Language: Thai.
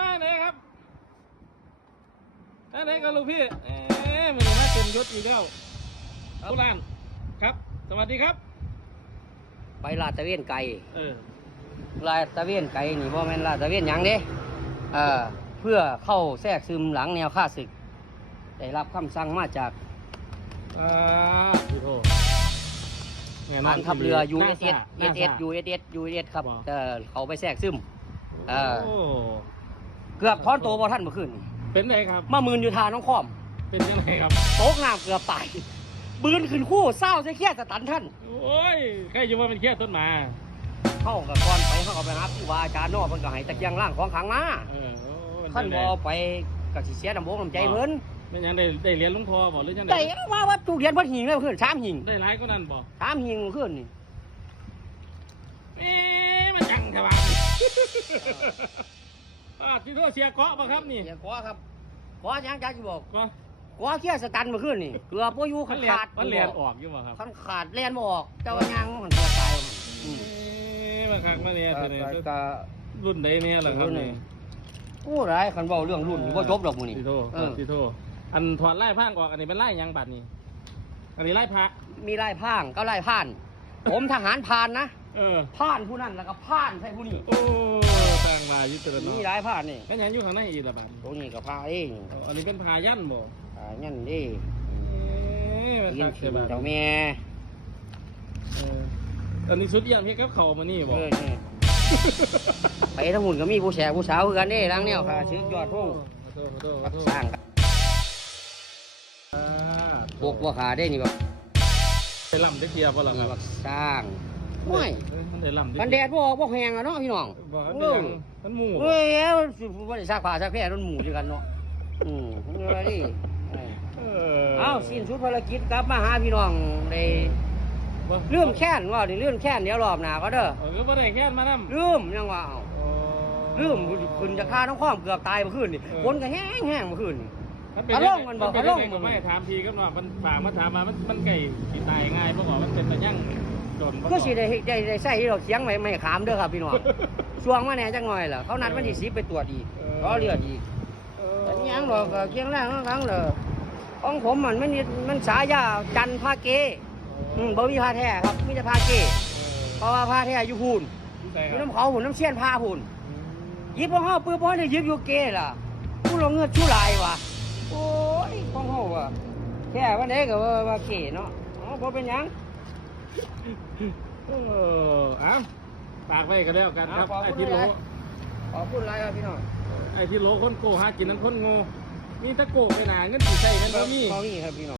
มาไหนครับมาไหนกันลูกพี่เอ๊ะมันมาเต็มยศอีกแล้วผู้ลานครับ สวัสดีครับ ไปลาดตระเวนไก่เออลาดตระเวนไก่นี่บ่แม่นลาดตระเวนหยังเด้เอ่อเพื่อเข้าแทรกซึมหลังแนวค่าศึก ได้รับคำสั่งมาจากอ่าพี่โทแน่นอฐานนทัพเรือ USS น่า USS ซ่า USS USS ครับว้าวเออเขาไปแทรกซึมเออโอ้ เกือบท้อนตัวบ่ท่านเมื่อคืนนี่เป็นไงครับ มามืนอยู่ทาน้องคอมเป็นยังไงครับ โต๊ะน้ำเกือบตายบืนขึ้นคู่เศร้าใส่เครียดสตันท่านโอ้ยใครอยู่ว่าเป็นแค่ต้นหมาเข้ากับก่อนไปเข้ากับไปหาผู้ว่าอาจารย์เนอกเพิ่นก็ให้ตะเกียงล่างของขังมาเออโอ้เป็นขั้นจังบ่ใดไปก็สิเสียน้ำบกน้ำใจเพิ่นเป็นยังได้ได้เรียนหลุงพ่อบอกหรือจังไดได้ว่าว่าทุกเรียนเพิ่นหิงเลยเพิ่นสามหิงได้ร้ายก็นั่นบอกสามหิงขึ้นนี่เอ๊ะมั ที่โทษเสียเกาะปะครับนี่เสียขอครับขอยังจักสิบอกก็ขอเครียดสตันเมื่อคืนนี่เกือบบ่อยู่มัขันนเรียนขาดมันเรียนออกอยู่ป่ะครับขันขาดเรียนบ่ออกเจ้าว่ายางมันเกือบตายว่าหั่นอืมเอ๊ะมาคักมาเรียนก็เนี่ยก็ก็รุ่นใดเนี่ยเหรอครับนี่กู้หลายคันเว้าเรื่องรุ่นนี่บ่จบดอกมื้อนี้ที่โทษเออที่โทษอันถอดไล่ผ้างออกอันนี้เป็นไล่หยังบัตรนี่อันนี้ไล่พระมีไล่พรางก็ไล่ผ่าน ผมทหารพรานนะ เออผ่านผู้นั้นแล้วก็ผ่านใส่ผู้นี้โอ้ต่างมายุติระนอมีหลายผ่านนี่ก็ยังอยู่ข้างในอีกละบัตรตัวนี้ก็พาเองอันนี้เป็นพายันบ่อ่านั่นเด้เอ๊ะมันยินคักขิเสียงบัตรเจ้าแม่เอออันนี้สุดเยี่ยมเฮ็ดกับเขาวมานี่บ่เออนี่ไปทั้งหุ่นก็มีผู้แชร์ผู้สาวคือกันเด้รังแนวค่ะชื่อยอดพงขอโทษขอโทษขอโทษสร้างกันอ่าบกบ่ขาได้นี่แบบได้ลำได้เทียบบ่ล่ะครับบักสร้าง ไม่เอ้ยมันได้ลำได้มันแดดบ่ออกบ่แห้งอะเนาะพี่น้องบ่มันเอเป็นหอยังมันหมู่เฮ้ยเอ้าสิบ่ได้ซักผ้าซักแพร่นั่นหมู่ด้วยกันเนาะอืมนี่ว่าดิเออเอเอ้าสิ้นสุดภารกิจกลับมาหาพี่น้องได้บ่ลืมแค้นว่าดิลืมแค้นเดี๋ยวรอบหน้าก็เด้อเออก็บ่ได้แค่นมานำลืมยังว่าเอ้าลืมขึ้นจากท่าน้องข้อมเกือบตายเมื่อคืนนี่ฝนก็แห้งแห้งเมื่อคืนนี่มันเป็นอารมณ์มันบ่เป็อารมณ์ยังไงมันไม่ถามทีก็ว่ามันฝากมาถามมามันมันไก่สิตายง่ายบ่บอกมันเป็นตะยั่ง โดนบ่ก็สิได้ได้ได้ใส่ที่เราเสียงไว้ไม่ขามเด้อครับพี่น้องช่วงมาแหน่จังหน่อยล่ะเขานัดวันที่10ไปตรวจอีกรอเลือดอีกเออแต่ยังหรอกก็เคียงแรงทั้งครั้งเลยของผมมันมันนี่มันฉายาจันทร์พาเกอืมบ่มีพาแท้ครับมีแต่พาเกเพราะว่าพาแท้อยู่พูนเอออยู่น้ำเขาหุ่นน้ำเชี่ยนพาพูนยิบของเฮาปื้อบ่ได้ยิบอยู่เกล่ะผู้ลงเงือกชู้ลายว่ะโอ้ยของเฮาว่ะแค่วันไหนก็ว่าว่าเกเนาะอ๋อบ่เป็นหยัง เออเอ้าฝากไว้กันแล้วกันครับอ่าขอบไอ้คุณที่โลหลายขอบคุณหลายครับพี่น้องไอ้ที่โลคนโกหากินนั้นคนโง่มีแตะโกไปหนาเงินสิใช้เงินบ่มีบ่มีครับพี่น้อง